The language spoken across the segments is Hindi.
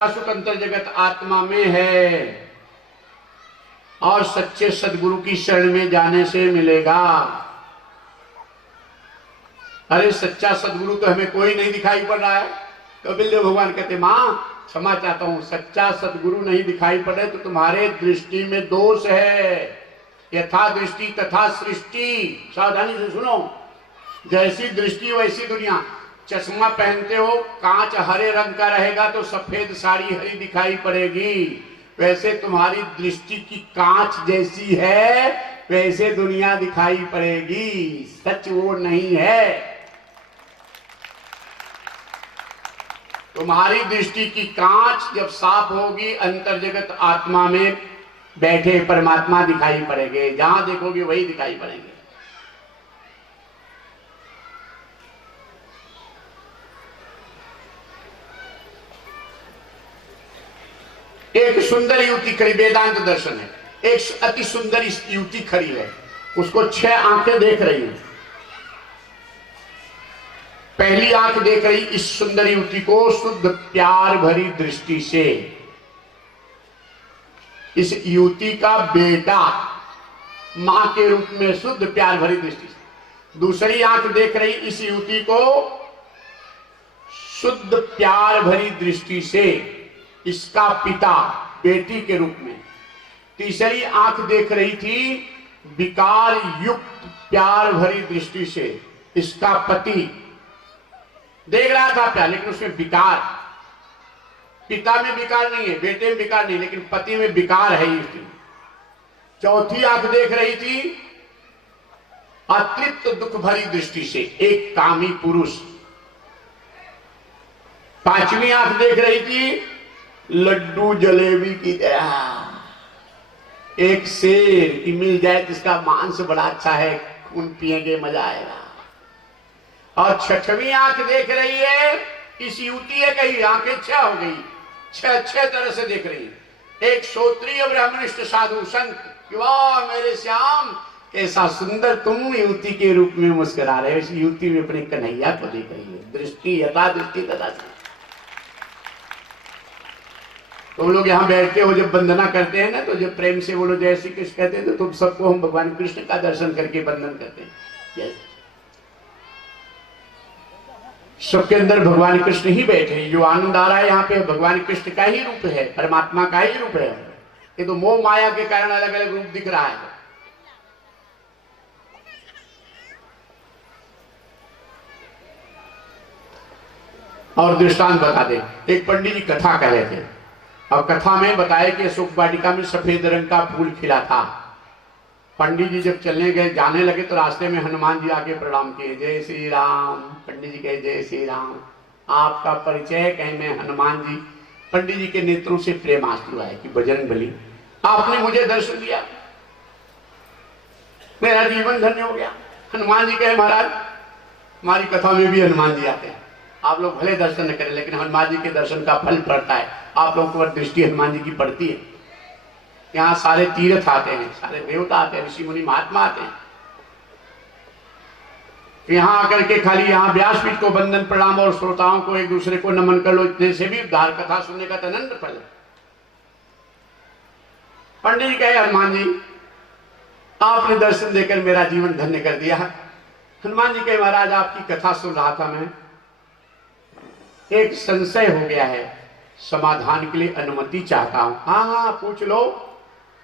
सुख अंतर जगत आत्मा में है और सच्चे सदगुरु की शरण में जाने से मिलेगा। अरे सच्चा सदगुरु तो हमें कोई नहीं दिखाई पड़ रहा है। कपिल देव भगवान कहते मां क्षमा चाहता हूं, सच्चा सदगुरु नहीं दिखाई पड़े तो तुम्हारे दृष्टि में दोष है। यथा दृष्टि तथा सृष्टि, सावधानी से सुनो। जैसी दृष्टि वैसी दुनिया। चश्मा पहनते हो, कांच हरे रंग का रहेगा तो सफेद साड़ी हरी दिखाई पड़ेगी। वैसे तुम्हारी दृष्टि की कांच जैसी है वैसे दुनिया दिखाई पड़ेगी, सच वो नहीं है। तुम्हारी दृष्टि की कांच जब साफ होगी, अंतर जगत आत्मा में बैठे परमात्मा दिखाई पड़ेंगे। जहां देखोगे वही दिखाई पड़ेंगे। एक सुंदर युवती खड़ी, वेदांत दर्शन है, एक अति सुंदर युवती खड़ी है, उसको 6 आंखें देख रही हैं। पहली आंख देख रही इस सुंदर युवती को शुद्ध प्यार भरी दृष्टि से। इस युवती का बेटा मां के रूप में शुद्ध प्यार भरी दृष्टि से। दूसरी आंख देख रही इस युवती को शुद्ध प्यार भरी दृष्टि से, इसका पिता बेटी के रूप में। तीसरी आंख देख रही थी विकार युक्त प्यार भरी दृष्टि से, इसका पति। देख रहा था प्यार, लेकिन उसमें विकार, पिता में विकार नहीं है, बेटे में विकार नहीं, लेकिन पति में विकार है इसकी। चौथी आंख देख रही थी अतृप्त दुख भरी दृष्टि से, एक कामी पुरुष। पांचवी आंख देख रही थी लड्डू जलेबी की तरह, एक शेर की मिल जाए जिसका मांस बड़ा अच्छा है, खून पिएंगे मजा आएगा। और छठवीं आंख देख रही है इस युवती है, कहीं आंखें 6 हो गई, 6 तरह से देख रही है। एक श्रोत्रिय ब्राह्मणिष्ठ साधु संत, वाह मेरे श्याम कैसा सुंदर तुम युवती के रूप में मुस्कुरा रहे हो। इस युवती में अपने कन्हैया को देख रही है। दृष्टि यथा दृष्टि तथा। तुम लोग यहाँ बैठते हो, जब वंदना करते हैं ना, तो जब प्रेम से बोलो जय श्री कृष्ण कहते हैं, तो तुम सबको हम भगवान कृष्ण का दर्शन करके वंदन करते हैं। जैसे सबके अंदर भगवान कृष्ण ही बैठे हैं। जो आनंद आ रहा है यहाँ पे भगवान कृष्ण का ही रूप है, परमात्मा का ही रूप है। ये तो मोह माया के कारण अलग अलग रूप दिख रहा है। और दृष्टांत बता दे। एक पंडित जी कथा कह रहे थे और कथा में बताया कि अशोक वाटिका में सफेद रंग का फूल खिला था। पंडित जी जब चलने गए, जाने लगे, तो रास्ते में हनुमान जी आके प्रणाम किए, जय श्री राम। पंडित जी कहे जय श्री राम, आपका परिचय कहें मैं हनुमान जी। पंडित जी के नेत्रों से प्रेम आंसू आए कि बजरंगबली आपने मुझे दर्शन दिया, मेरा जीवन धन्य हो गया। हनुमान जी कहे महाराज हमारी कथा में भी हनुमान जी आते हैं, आप लोग भले दर्शन न करें लेकिन हनुमान जी के दर्शन का फल पड़ता है। आप लोगों को दृष्टि हनुमान जी की पड़ती है। यहाँ सारे तीर्थ आते हैं, सारे देवता आते हैं, ऋषि मुनि महात्मा आते हैं। यहाँ आकर के खाली यहाँ व्यासपीठ को वंदन प्रणाम और श्रोताओं को एक दूसरे को नमन कर लो, इतने से भी उद्धार कथा सुनने का अनंत फल है। पंडित जी कहे हनुमान जी आपने दर्शन देकर मेरा जीवन धन्य कर दिया। हनुमान जी कहे महाराज आपकी कथा सुन रहा था मैं, एक संशय हो गया है, समाधान के लिए अनुमति चाहता हूं। हाँ हाँ पूछ लो।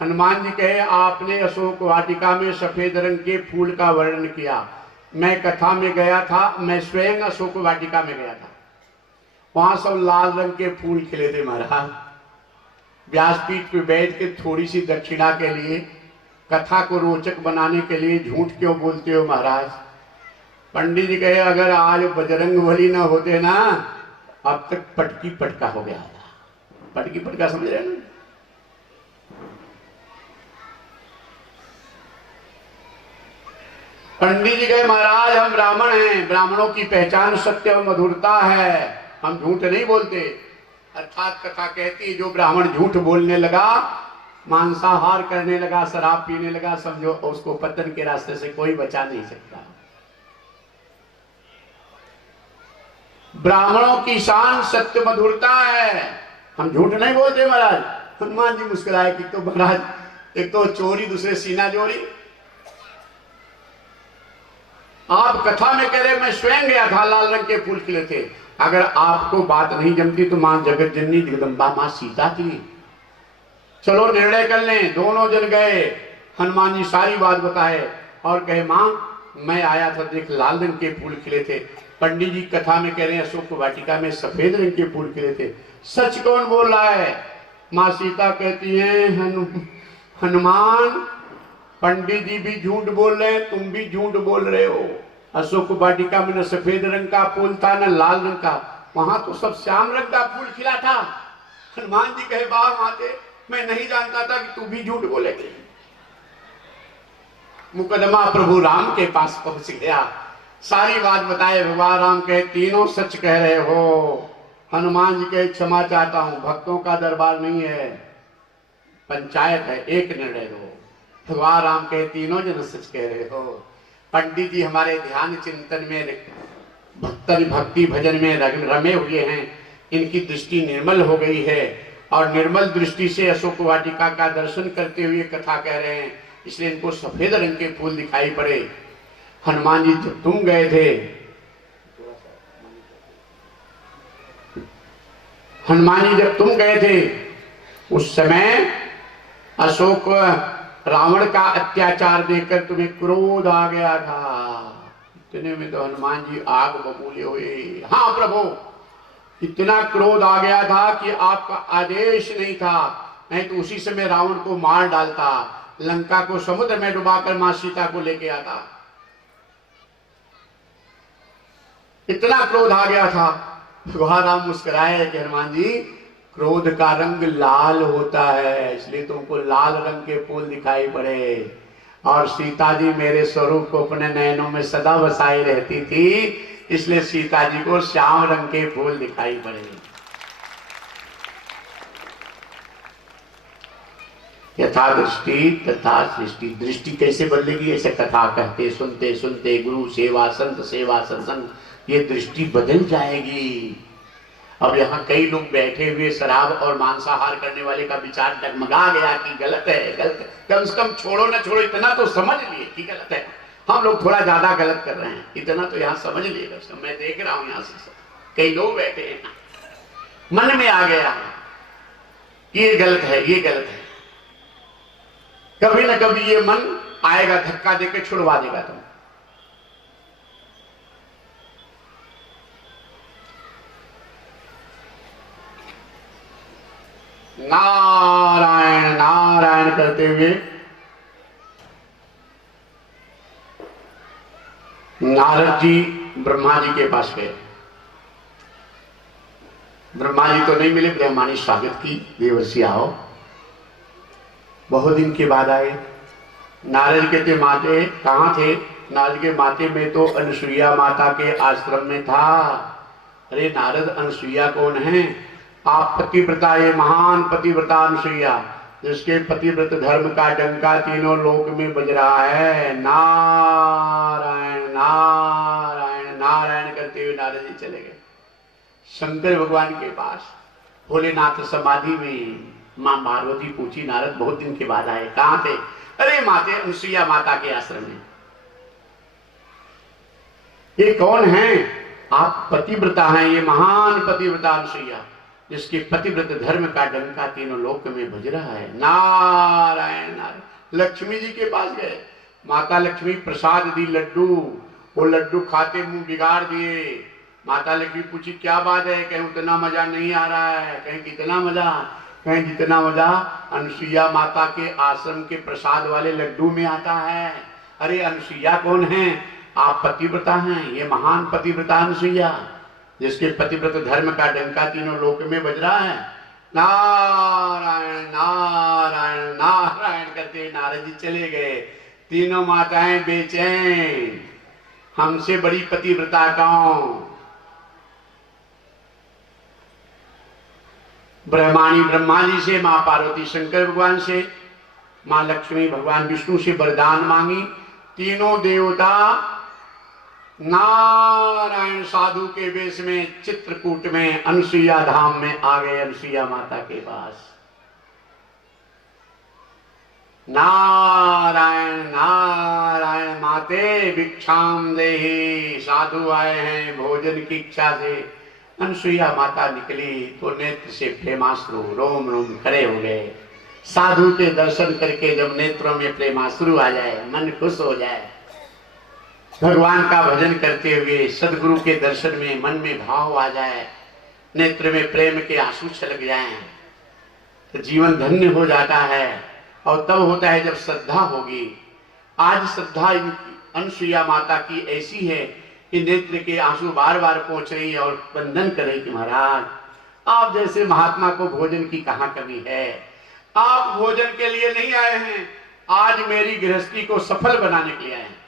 हनुमान जी कहे आपने अशोक वाटिका में सफेद रंग के फूल का वर्णन किया, मैं कथा में गया था, मैं स्वयं अशोक वाटिका में गया था, वहां सब लाल रंग के फूल खिले थे महाराज। व्यासपीठ पे बैठ के थोड़ी सी दक्षिणा के लिए, कथा को रोचक बनाने के लिए झूठ क्यों बोलते हो महाराज। पंडित जी कहे अगर आज बजरंगबली ना होते ना, अब तक पटकी पटका हो गया था। पटकी पटका समझ रहे ना। पंडित जी कहे महाराज हम ब्राह्मण हैं, ब्राह्मणों की पहचान सत्य और मधुरता है, हम झूठ नहीं बोलते। अर्थात कथा कहती जो ब्राह्मण झूठ बोलने लगा, मांसाहार करने लगा, शराब पीने लगा, समझो उसको पतन के रास्ते से कोई बचा नहीं सकता। ब्राह्मणों की शान सत्य मधुरता है। हम झूठ नहीं बोलते महाराज। हनुमान जी मुस्कुराए कि तो महाराज एक तो चोरी दूसरे सीना जोरी। आप कथा में कह रहे मैं स्वयं गया था, लाल रंग के फूल खिले थे। अगर आपको बात नहीं जमती तो मां जगत जननी जगदम्बा मां सीता थी। चलो निर्णय कर लें। दोनों जन गए, हनुमान जी सारी बात बताए और कहे मां मैं आया था, देख लाल रंग के फूल खिले थे। पंडित जी कथा में कह रहे हैं अशोक वाटिका में सफेद रंग के फूल खिले थे। सच कौन बोल रहा है? मां सीता कहती है हनुमान पंडित जी भी झूठ बोल रहे हैं, तुम भी झूठ बोल रहे हो। अशोक वाटिका में न सफेद रंग का फूल था न लाल रंग का, वहां तो सब श्याम रंग का फूल खिला था। हनुमान जी कहे बाह माते मैं नहीं जानता था कि तू भी झूठ बोलेगी। मुकदमा प्रभु राम के पास पहुंच गया, सारी बात बताए। भगवान राम कहे तीनों सच कह रहे हो। हनुमान जी कहे क्षमा चाहता हूं, भक्तों का दरबार नहीं है, पंचायत है, एक निर्णय दो। भगवान राम कहे तीनों जन सच कह रहे हो। पंडित जी हमारे ध्यान चिंतन में भक्ति भजन में रमे हुए हैं, इनकी दृष्टि निर्मल हो गई है और निर्मल दृष्टि से अशोक वाटिका का दर्शन करते हुए कथा कह रहे हैं, इसलिए इनको सफेद रंग के फूल दिखाई पड़े। हनुमान जी जब तुम गए थे, हनुमान जी जब तुम गए थे उस समय अशोक रावण का अत्याचार देखकर तुम्हें क्रोध आ गया था। इतने में तो हनुमान जी आग बबूले हुए। हाँ प्रभु, इतना क्रोध आ गया था कि आपका आदेश नहीं था, नहीं तो उसी समय रावण को मार डालता, लंका को समुद्र में डुबाकर मां सीता को लेके आता। इतना क्रोध आ गया था। भगवान राम मुस्कुराए कि हनुमान जी क्रोध का रंग लाल होता है, इसलिए तुमको लाल रंग के फूल दिखाई पड़े। और सीता जी मेरे स्वरूप को अपने नयनों में सदा बसाई रहती थी, इसलिए सीता जी को श्याम रंग के फूल दिखाई पड़े। यथा दृष्टि तथा सृष्टि। दृष्टि कैसे बदलेगी? ऐसे कथा कहते सुनते सुनते गुरु सेवा संत सेवा सत्संग, ये दृष्टि बदल जाएगी। अब यहाँ कई लोग बैठे हुए शराब और मांसाहार करने वाले का विचार डगमगा गया कि गलत है, गलत है। कम से कम छोड़ो ना छोड़ो इतना तो समझ लिए कि गलत है। हम लोग थोड़ा ज्यादा गलत कर रहे हैं, इतना तो यहाँ समझ लिए। मैं देख रहा हूँ यहाँ से कई लोग बैठे हैं, मन में आ गया ये गलत है, ये गलत है। कभी ना कभी ये मन आएगा, धक्का देकर छुड़वा देगा तुम। नारायण नारायण करते हुए नारद जी ब्रह्मा जी के पास गए। ब्रह्मा जी तो नहीं मिले, ब्रह्मा ने स्वागत की, देवर्षि आओ। बहुत दिन के बाद आए। नारद कहते माते कहाँ थे? नारद के माते में तो अनुसुईया माता के आश्रम में था। अरे नारद, अनुसुईया कौन है? आप पतिव्रता, ये महान पतिव्रता अनुसुईया, जिसके पतिव्रत धर्म का डंका तीनों लोक में बज रहा है। नारायण नारायण नारायण करते हुए नारद जी चले गए शंकर भगवान के पास। भोलेनाथ समाधि में। मां पार्वती पूछी नारद बहुत दिन के बाद आए, कहाँ थे? अरे माते अनुसुईया माता के आश्रम में। ये कौन है? आप पतिव्रता हैं, ये महान पतिव्रता अनुसुईया, जिसके पतिव्रत धर्म का डंका तीनों लोक में बज रहा है। नारायण नारायण। लक्ष्मी जी के पास गए। माता लक्ष्मी प्रसाद दी लड्डू, वो लड्डू खाते मुंह बिगाड़ दिए। माता लक्ष्मी पूछी क्या बात है? कहीं उतना मजा नहीं आ रहा है। कहीं कितना मजा? कहीं जितना मजा अनुसुईया माता के आश्रम के प्रसाद वाले लड्डू में आता है। अरे अनुसुईया कौन है? आप पतिव्रता हैं, ये महान पतिव्रता अनुसुईया, जिसके पतिव्रत धर्म का डंका तीनों लोक में बज रहा है। नारायण नारायण नारायण करते नारद जी चले गए। तीनों माताएं बेचैन, हमसे बड़ी पतिव्रता कौन? ब्रह्माणी ब्रह्मा जी से, मां पार्वती शंकर भगवान से, मां लक्ष्मी भगवान विष्णु से वरदान मांगी। तीनों देवता नारायण साधु के वेश में चित्रकूट में अनसुईया धाम में आ गए, अनसुईया माता के पास। नारायण नारायण माते भिक्षाम देहि, साधु आए हैं भोजन की इच्छा से। अनसुईया माता निकली तो नेत्र से प्रेमाश्रु रोम रोम खड़े हो गए। साधु के दर्शन करके जब नेत्रों में प्रेमाश्रु आ जाए, मन खुश हो जाए, भगवान का भजन करते हुए सदगुरु के दर्शन में मन में भाव आ जाए, नेत्र में प्रेम के आंसू छलक जाएं, तो जीवन धन्य हो जाता है। और तब होता है जब श्रद्धा होगी। आज श्रद्धा अनसुईया माता की ऐसी है कि नेत्र के आंसू बार बार पहुंच रही है और वंदन कर रही कि महाराज आप जैसे महात्मा को भोजन की कहाँ कमी है। आप भोजन के लिए नहीं आए हैं, आज मेरी गृहस्थी को सफल बनाने के लिए आए हैं।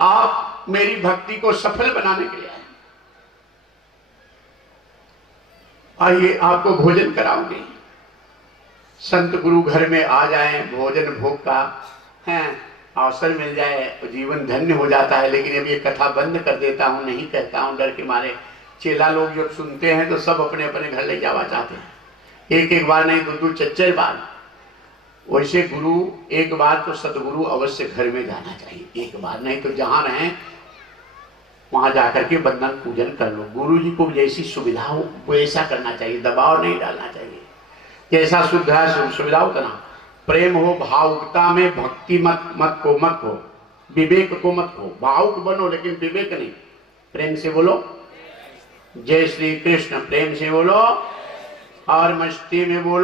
आप मेरी भक्ति को सफल बनाने के लिए आए। आइए आपको भोजन कराऊंगी। संत गुरु घर में आ जाए, भोजन भोग का है अवसर मिल जाए तो जीवन धन्य हो जाता है। लेकिन अब ये कथा बंद कर देता हूं, नहीं कहता हूं डर के मारे। चेला लोग जब सुनते हैं तो सब अपने अपने घर ले जावा चाहते हैं, एक एक बार नहीं, दो चच्चर बार। वैसे गुरु एक बार तो सतगुरु अवश्य घर में जाना चाहिए, एक बार नहीं तो जहां रहे वहां जाकर के वंदन पूजन कर लो। गुरु जी को जैसी सुविधा हो वैसा करना चाहिए, दबाव नहीं डालना चाहिए। जैसा सुविधा उतना प्रेम हो, भावुकता में भक्ति मत हो, विवेक को मत हो। भावुक बनो लेकिन विवेक नहीं। प्रेम से बोलो जय श्री कृष्ण, प्रेम से बोलो और मस्ती में बोलो।